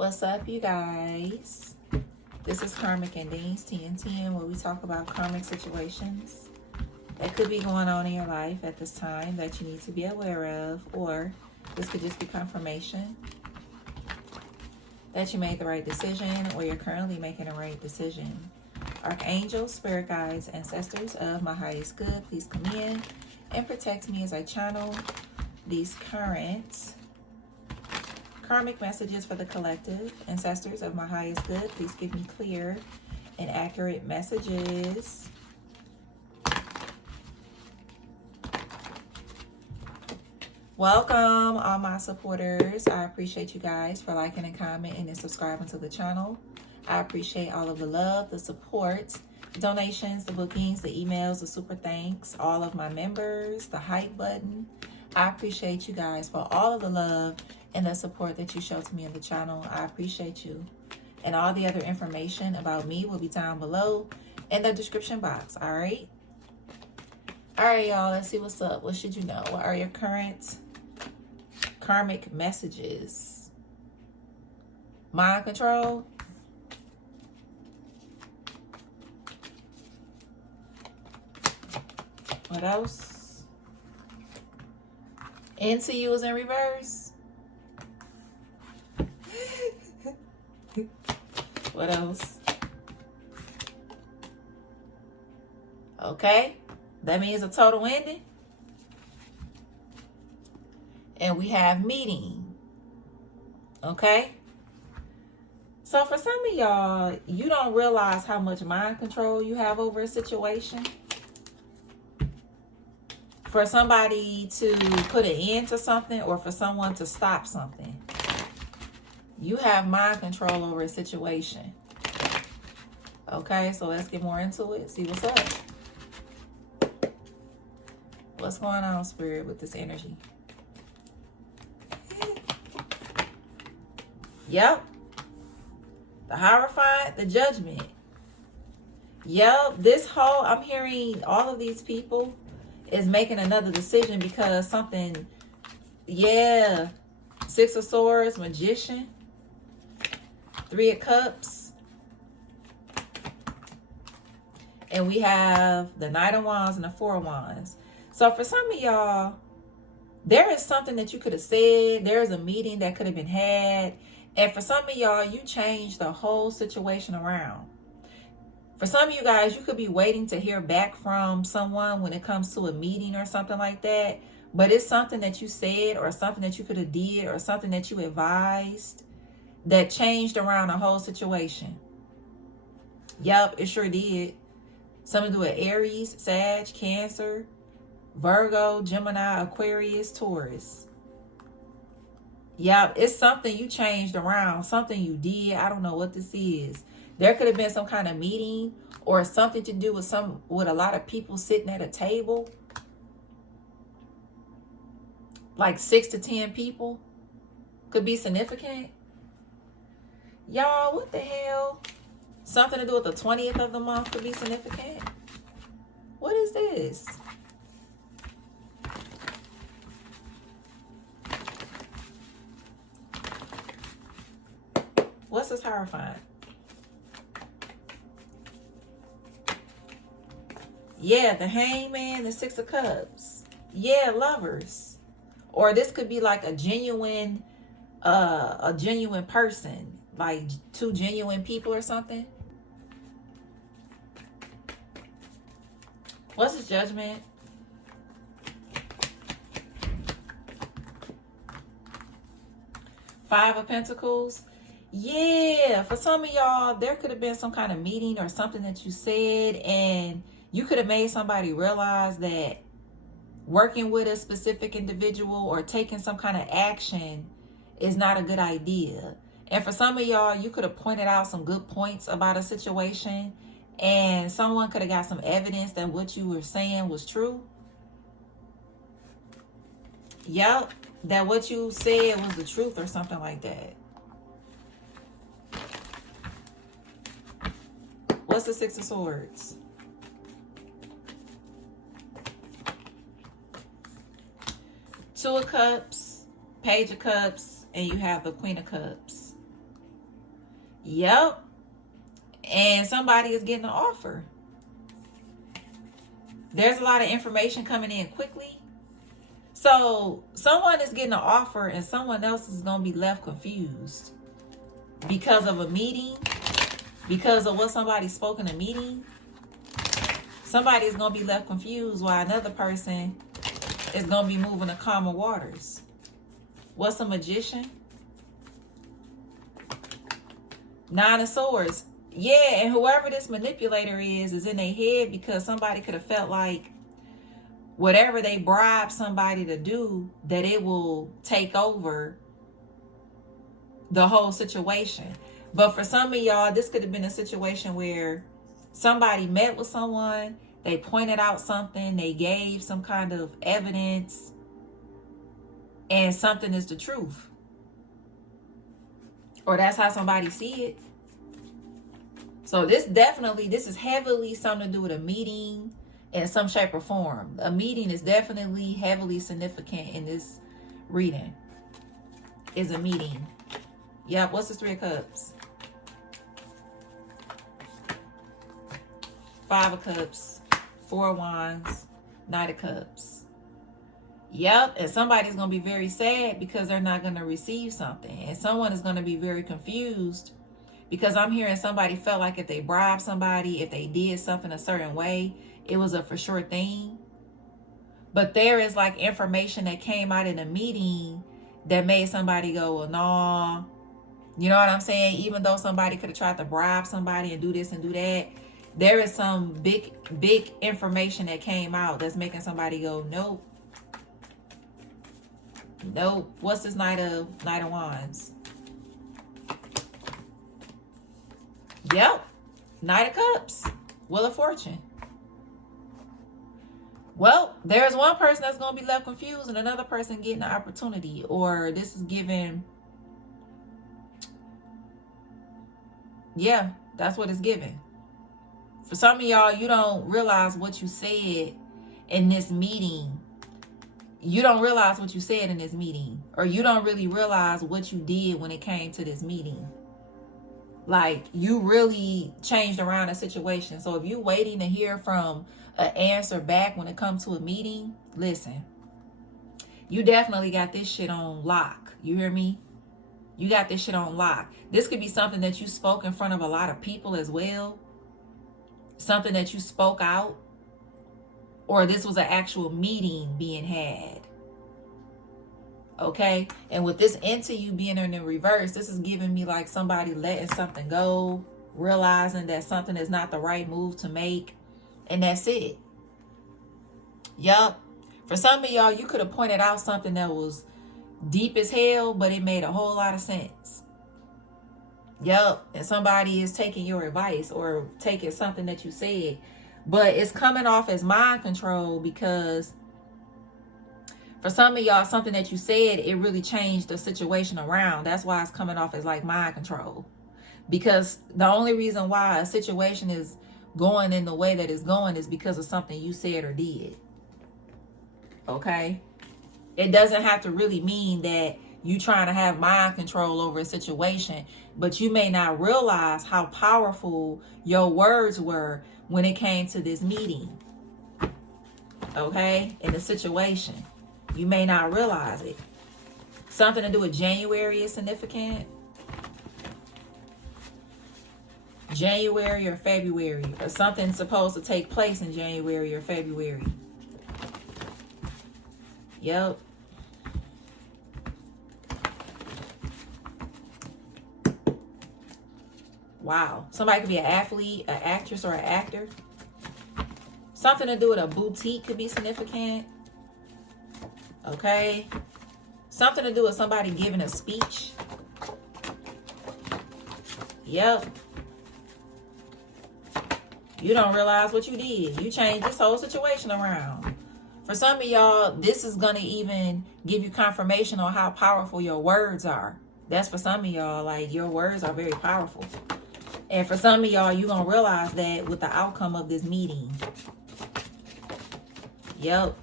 What's up, you guys? This is Karmic and Dean's 1010, where we talk about karmic situations that could be going on in your life at this time that you need to be aware of, or this could just be confirmation that you made the right decision, or you're currently making the right decision. Archangels, spirit guides, ancestors of my highest good, please come in and protect me as I channel these current karmic messages for the collective. Ancestors of my highest good, please give me clear and accurate messages. Welcome, all my supporters. I appreciate you guys for liking and commenting and subscribing to the channel. I appreciate all of the love, the support, the donations, the bookings, the emails, the super thanks, all of my members, the hype button. I appreciate you guys for all of the love and the support that you show to me in the channel. I appreciate you. And all the other information about me will be down below in the description box. All right, y'all, let's see what's up. What should you know? What are your current karmic messages? Mind control. What else? Into you is in reverse. What else? Okay, that means a total ending. And we have meeting. Okay, so for some of y'all, you don't realize how much mind control you have over a situation. For somebody to put an end to something, or for someone to stop something, you have mind control over a situation. Okay, so let's get more into it. See what's up. What's going on, Spirit, with this energy? Yep. The Hierophant, the Judgment. Yep, this whole, I'm hearing all of these people is making another decision because something, yeah. Six of Swords, Magician, Three of Cups, and we have the Knight of Wands and the Four of Wands. So for some of y'all, there is something that you could have said. There's a meeting that could have been had, and for some of y'all, you changed the whole situation around. For some of you guys, you could be waiting to hear back from someone when it comes to a meeting or something like that. But it's something that you said, or something that you could have did, or something that you advised that changed around the whole situation. Yep, it sure did. Something to do with Aries, Sag, Cancer, Virgo, Gemini, Aquarius, Taurus. Yep, it's something you changed around, something you did. I don't know what this is. There could have been some kind of meeting or something to do with a lot of people sitting at a table. Like 6 to 10 people. Could be significant. Y'all, what the hell? Something to do with the 20th of the month could be significant. What is this? What's this Hierophant? Yeah, the Hangman, the Six of Cups. Yeah, lovers. Or this could be like a genuine person. Like two genuine people or something. What's his Judgment? Five of Pentacles. Yeah, for some of y'all, there could have been some kind of meeting or something that you said, and you could have made somebody realize that working with a specific individual or taking some kind of action is not a good idea. And for some of y'all, you could have pointed out some good points about a situation, and someone could have got some evidence that what you were saying was true. Yep, that what you said was the truth or something like that. What's the Six of Swords? Two of Cups, Page of Cups, and you have the Queen of Cups. Yep. And somebody is getting an offer. There's a lot of information coming in quickly. So someone is getting an offer and someone else is going to be left confused because of a meeting, because of what somebody spoke in a meeting. Somebody is going to be left confused while another person is going to be moving to calmer waters. What's a magician? Nine of Swords. Yeah, and whoever this manipulator is in their head because somebody could have felt like whatever they bribe somebody to do, that it will take over the whole situation. But for some of y'all, this could have been a situation where somebody met with someone, they pointed out something, they gave some kind of evidence, and something is the truth. Or that's how somebody see it. So this is heavily something to do with a meeting in some shape or form. A meeting is definitely heavily significant in this reading. Is a meeting. Yep, what's the Three of Cups? Five of Cups, Four of Wands, Knight of Cups. Yep, and somebody's going to be very sad because they're not going to receive something. And someone is going to be very confused because I'm hearing somebody felt like if they bribed somebody, if they did something a certain way, it was a for sure thing. But there is like information that came out in a meeting that made somebody go, well, no. You know what I'm saying? Even though somebody could have tried to bribe somebody and do this and do that, there is some big information that came out that's making somebody go, nope. Nope. What's this Knight of Wands? Yep. Knight of Cups. Wheel of Fortune. Well, there's one person that's going to be left confused and another person getting an opportunity. Or this is given. Yeah, that's what it's given. For some of y'all, you don't realize what you said in this meeting. You don't realize what you said in this meeting. Or you don't really realize what you did when it came to this meeting. Like, you really changed around the situation. So if you're waiting to hear from an answer back when it comes to a meeting, listen. You definitely got this shit on lock. You hear me? You got this shit on lock. This could be something that you spoke in front of a lot of people as well. Something that you spoke out. Or this was an actual meeting being had. Okay? And with this into you being in the reverse, this is giving me like somebody letting something go, realizing that something is not the right move to make, and that's it. Yup. For some of y'all, you could have pointed out something that was deep as hell, but it made a whole lot of sense. Yup. And somebody is taking your advice or taking something that you said, but it's coming off as mind control because for some of y'all, something that you said, it really changed the situation around. That's why it's coming off as like mind control. Because the only reason why a situation is going in the way that it's going is because of something you said or did. Okay? It doesn't have to really mean that you trying to have mind control over a situation, but you may not realize how powerful your words were when it came to this meeting. Okay? In the situation. You may not realize it. Something to do with January is significant. January or February. Or something supposed to take place in January or February. Yep. Wow. Somebody could be an athlete, an actress, or an actor. Something to do with a boutique could be significant. Okay. Something to do with somebody giving a speech. Yep. You don't realize what you did. You changed this whole situation around. For some of y'all, this is going to even give you confirmation on how powerful your words are. That's for some of y'all. Like, your words are very powerful. And for some of y'all, you're going to realize that with the outcome of this meeting. Yep.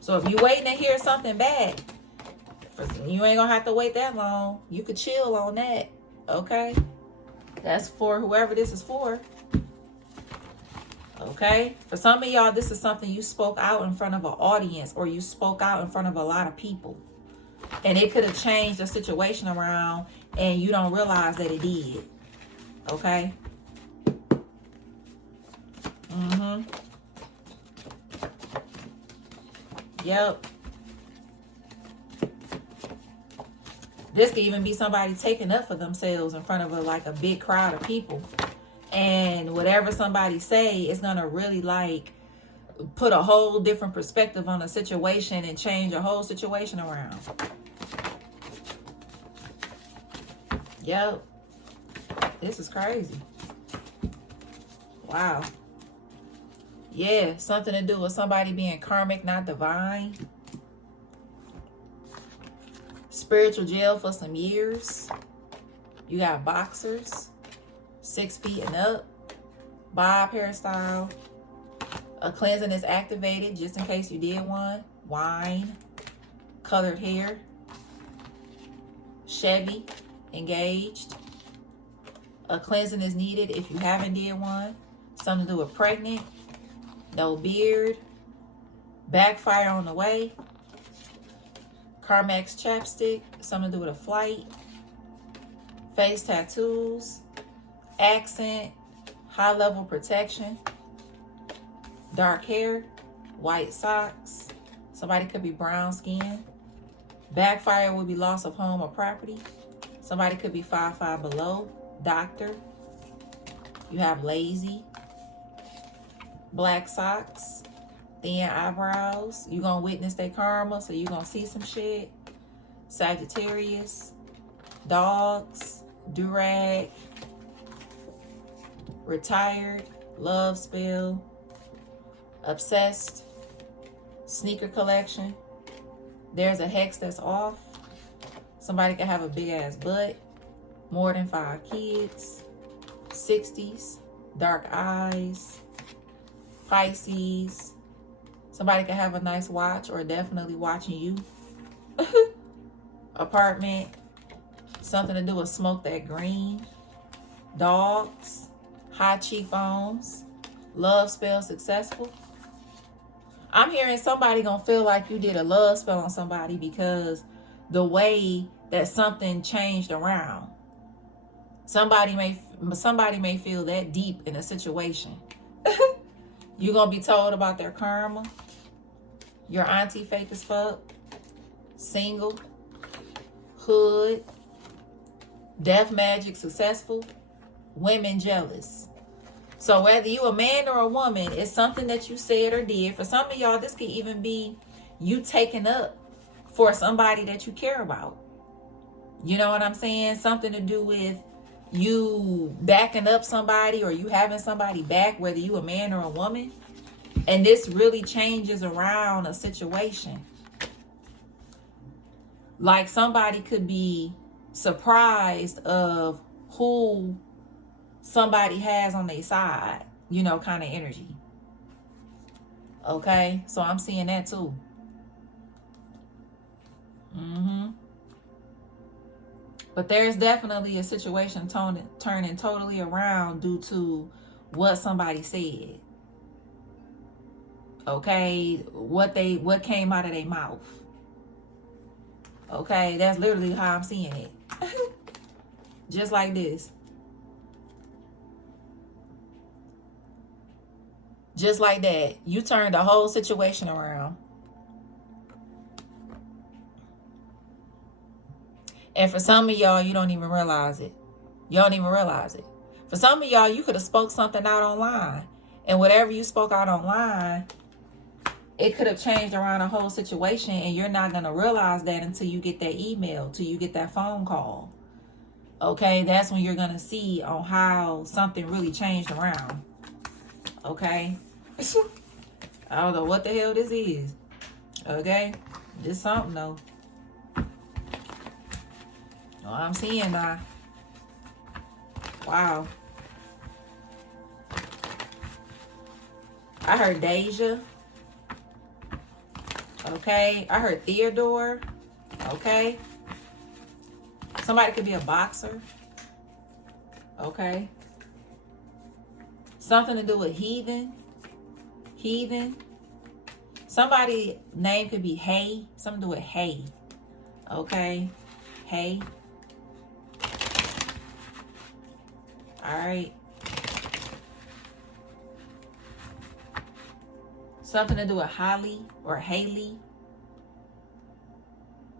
So if you're waiting to hear something back, you ain't going to have to wait that long. You could chill on that. Okay? That's for whoever this is for. Okay? For some of y'all, this is something you spoke out in front of an audience, or you spoke out in front of a lot of people. And it could have changed the situation around, and you don't realize that it did. Okay? Yep. This could even be somebody taking up for themselves in front of a big crowd of people. And whatever somebody say is going to really put a whole different perspective on a situation and change a whole situation around. Yep. This is crazy. Wow. Yeah, something to do with somebody being karmic, not divine. Spiritual jail for some years. You got boxers, 6 feet and up. Bob hairstyle. A cleansing is activated just in case you did one. Wine. Colored hair. Chevy. Engaged. A cleansing is needed if you haven't did one. Something to do with pregnant. No beard. Backfire on the way. Carmex chapstick. Something to do with a flight. Face tattoos. Accent. High level protection. Dark hair. White socks. Somebody could be brown skin. Backfire would be loss of home or property. Somebody could be 5'5" below. Doctor. You have lazy. Black socks. Thin eyebrows. You're going to witness their karma, so you're going to see some shit. Sagittarius. Dogs. Durag. Retired. Love spell. Obsessed. Sneaker collection. There's a hex that's off. Somebody could have a big ass butt. More than 5 kids. 60s. Dark eyes. Pisces. Somebody could have a nice watch, or definitely watching you. Apartment. Something to do with smoke that green. Dogs. High cheekbones. Love spell successful. I'm hearing somebody gonna feel like you did a love spell on somebody because the way that something changed around. Somebody may feel that deep in a situation. You're gonna be told about their karma. Your auntie fake as fuck. Single. Hood. Death magic successful. Women jealous. So whether you a man or a woman, it's something that you said or did. For some of y'all, this could even be you taking up for somebody that you care about. You know what I'm saying? Something to do with you backing up somebody, or you having somebody back, whether you a man or a woman. And this really changes around a situation. Like somebody could be surprised of who somebody has on their side, you know, kind of energy. Okay, so I'm seeing that too. But there's definitely a situation turning totally around due to what somebody said. Okay, what came out of their mouth. Okay, that's literally how I'm seeing it. Just like this. Just like that. You turned the whole situation around. And for some of y'all, you don't even realize it. You don't even realize it. For some of y'all, you could have spoke something out online. And whatever you spoke out online, it could have changed around a whole situation. And you're not going to realize that until you get that email, till you get that phone call. Okay, that's when you're going to see on how something really changed around. Okay? I don't know what the hell this is. Okay? Just something though. Oh, I'm seeing now. Wow. I heard Deja. Okay. I heard Theodore. Okay. Somebody could be a boxer. Okay. Something to do with heathen. Heathen. Somebody name could be Hay. Something to do with hay. Okay. Hay. All right. Something to do with Holly or Haley.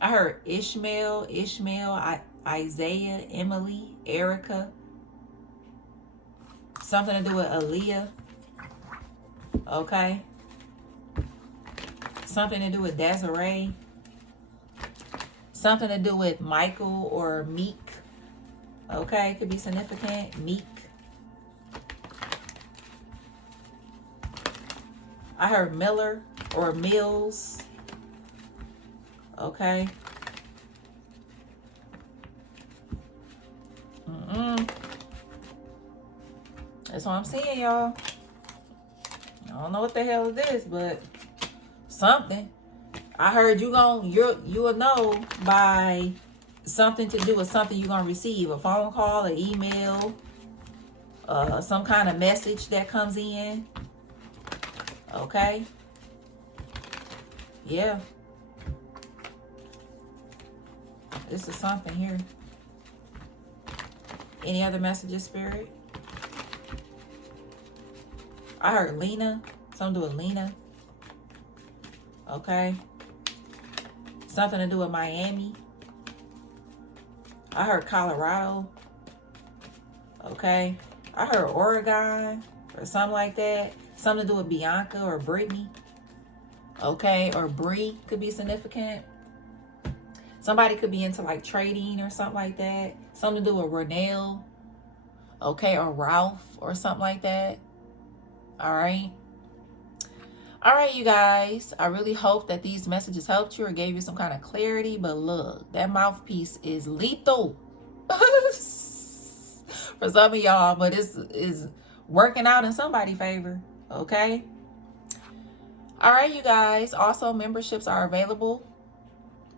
I heard Ishmael, Isaiah, Emily, Erica. Something to do with Aaliyah. Okay. Something to do with Desiree. Something to do with Michael or Meek. Okay, could be significant. Meek. I heard Miller or Mills. Okay. That's what I'm seeing, y'all. I don't know what the hell it is, but something. I heard you will know by something to do with something you're gonna receive. A phone call, an email, some kind of message that comes in. Okay. Yeah. This is something here. Any other messages, Spirit? I heard Lena. Something to do with Lena. Okay. Something to do with Miami. I heard Colorado. Okay. I heard Oregon or something like that. Something to do with Bianca or Brittany. Okay. Or Bree could be significant. Somebody could be into like trading or something like that. Something to do with Renell. Okay. Or Ralph or something like that. All right. All right, you guys. I really hope that these messages helped you or gave you some kind of clarity. But look, that mouthpiece is lethal for some of y'all. But it's is working out in somebody's favor. Okay. All right, you guys. Also, memberships are available.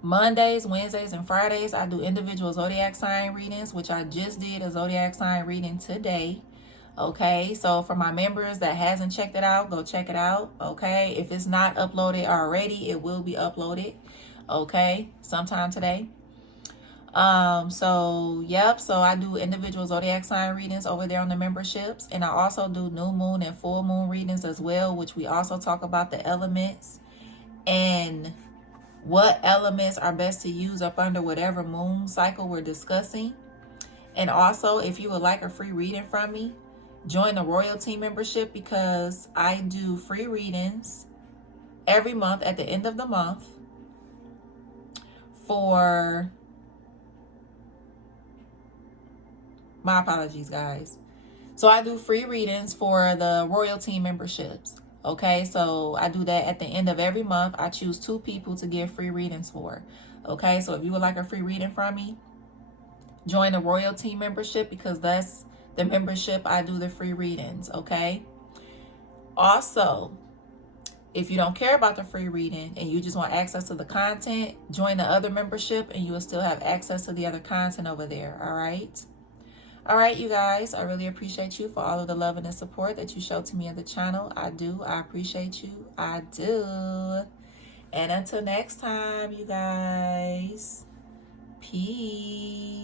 Mondays, Wednesdays, and Fridays, I do individual zodiac sign readings, which I just did a zodiac sign reading today. Okay, so for my members that hasn't checked it out, go check it out. Okay, if it's not uploaded already, it will be uploaded. Okay, sometime today. So I do individual zodiac sign readings over there on the memberships, and I also do new moon and full moon readings as well, which we also talk about the elements and what elements are best to use up under whatever moon cycle we're discussing. And also, if you would like a free reading from me, join the royalty membership, because I do free readings every month at the end of the month for, my apologies, guys. So I do free readings for the royalty memberships. Okay, so I do that at the end of every month. I choose 2 people to give free readings for. Okay, so if you would like a free reading from me, join the royalty membership, because that's the membership I do the free readings. Okay. Also, if you don't care about the free reading and you just want access to the content, join the other membership and you will still have access to the other content over there. All right. All right, you guys, I really appreciate you for all of the love and the support that you show to me on the channel. I do. I appreciate you. I do. And until next time, you guys, peace.